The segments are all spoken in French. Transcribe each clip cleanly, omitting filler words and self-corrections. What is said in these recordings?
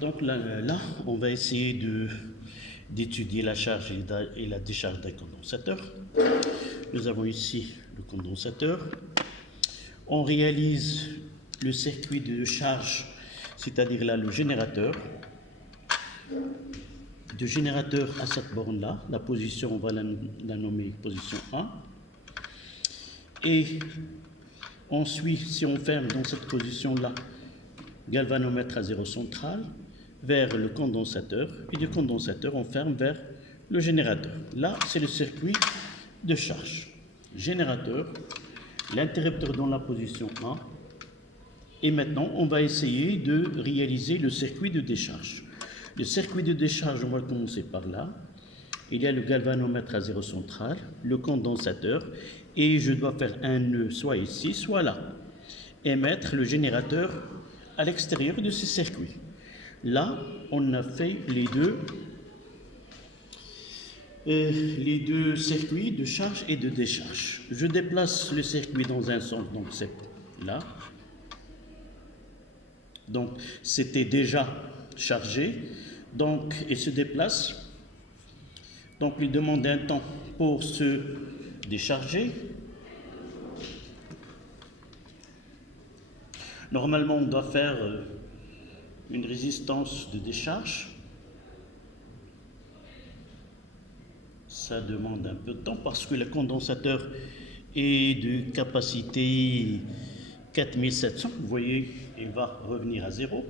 Donc là, on va essayer d'étudier la charge et la décharge d'un condensateur. Nous avons ici le condensateur. On réalise le circuit de charge, c'est-à-dire là le générateur. De générateur à cette borne-là, la position, on va la nommer position 1. Et ensuite, si on ferme dans cette position-là, galvanomètre à zéro central, vers le condensateur, et du condensateur, on ferme vers le générateur. Là, c'est le circuit de charge. Générateur, l'interrupteur dans la position 1, et maintenant, on va essayer de réaliser le circuit de décharge. Le circuit de décharge, on va commencer par là. Il y a le galvanomètre à zéro central, le condensateur, et je dois faire un nœud soit ici, soit là, et mettre le générateur à l'extérieur de ce circuit. Là, on a fait les deux circuits de charge et de décharge. Je déplace le circuit dans un sens, donc c'est là. Donc, c'était déjà chargé, donc il se déplace. Donc, il demande un temps pour se décharger. Normalement, on doit faire une résistance de décharge. Ça demande un peu de temps parce que le condensateur est de capacité 4700. Vous voyez, il va revenir à zéro.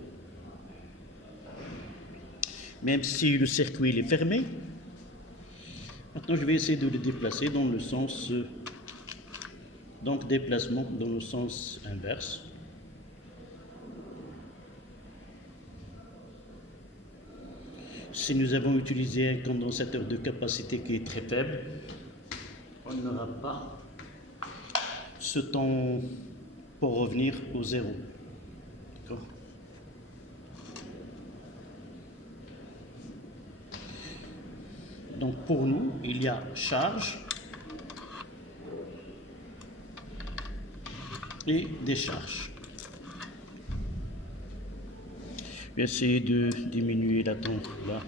Même si le circuit est fermé. Maintenant, je vais essayer de le déplacer dans le sens, donc déplacement dans le sens inverse. Si nous avons utilisé un condensateur de capacité qui est très faible, on n'aura pas ce temps pour revenir au zéro. D'accord ? Donc pour nous, il y a charge et décharge. Je vais essayer de diminuer la temps là.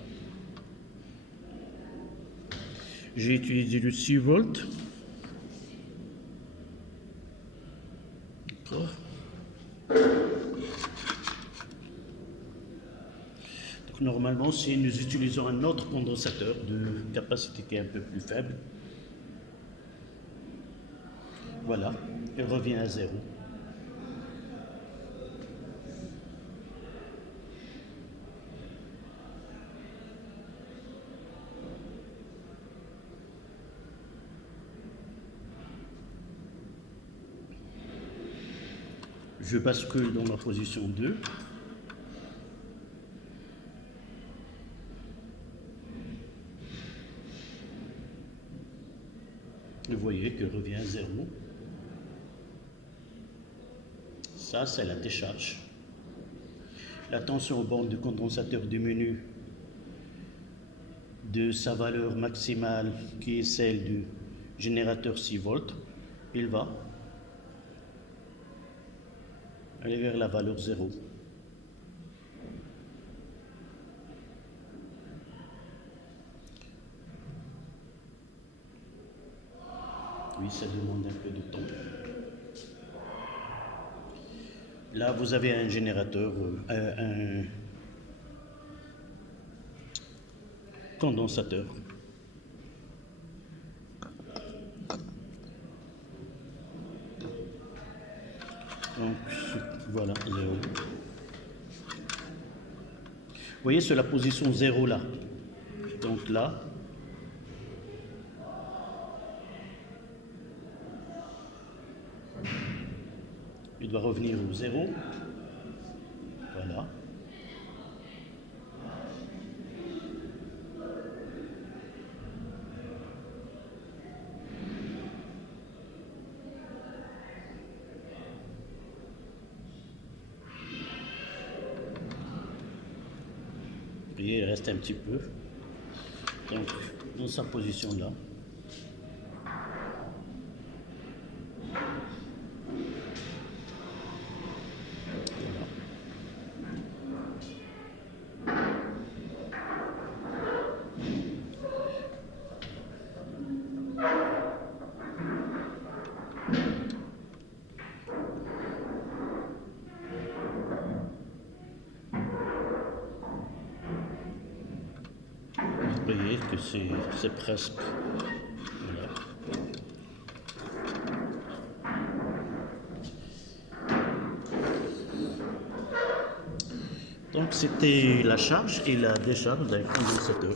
J'ai utilisé le 6 volts. D'accord. Donc normalement, si nous utilisons un autre condensateur de capacité qui est un peu plus faible, voilà, il revient à zéro. Je bascule dans la position 2. Vous voyez qu'il revient à zéro. Ça, c'est la décharge. La tension aux bornes du condensateur diminue de sa valeur maximale, qui est celle du générateur 6 volts. Il va aller vers la valeur 0. Oui, ça demande un peu de temps. Là, vous avez un générateur, un condensateur. Donc, voilà, 0. Vous voyez, c'est la position 0 là. Donc là, il doit revenir au 0. Voilà. Et il reste un petit peu. Donc, dans sa position là. voyez que c'est presque... Voilà. Donc c'était la charge et la décharge d'un condensateur.